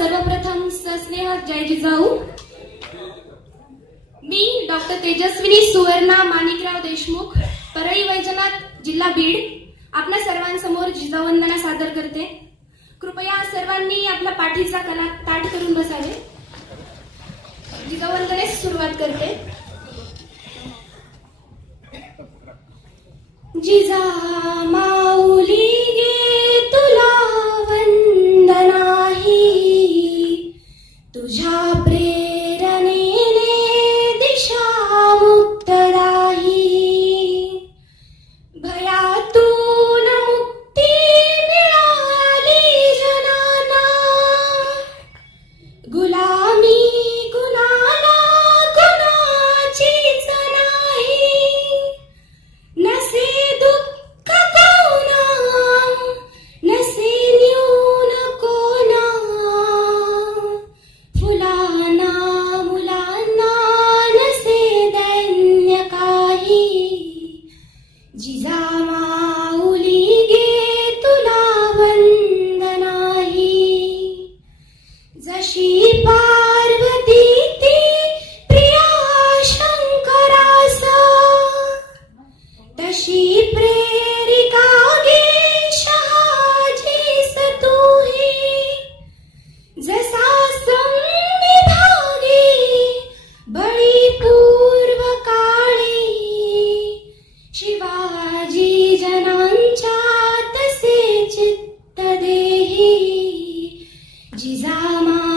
सर्वप्रथम सस्नेह जय जिजाऊ। मी डॉक्टर तेजस्विनी सुवर्णा माणिकराव देशमुख, परळी वैजनाथ, जिल्हा बीड, आपल्या सर्वांसमोर जिजाऊवंदना सादर करते। कृपया सर्वांनी आपला पाठीचा कणा ताठ करून बसावे। जिजाऊवंदनेस सुरुवात करते। जिजामाऊली गे तुला वंदनाही, तुझ्या प्रेरणेने दिशा मुक्त राही। भयातून मुक्ती मिळाली जनाना, गुलामी कुणाला कुणाचीच नाही। नसे दुःख कोणा, नसे न्यून कोणा, फुलांना मुलांना नसे दैन्य काही। जिजामाऊली गे तुला वंदनाही। जशी पार्वती ती प्रिया शंकरासा, तशी प्रेरिका गे शहाजीस तूही। जसा संविभागी बळी पूर्व काळी, शिवाजी जनांच्या तसे चित्त देही। जिजामा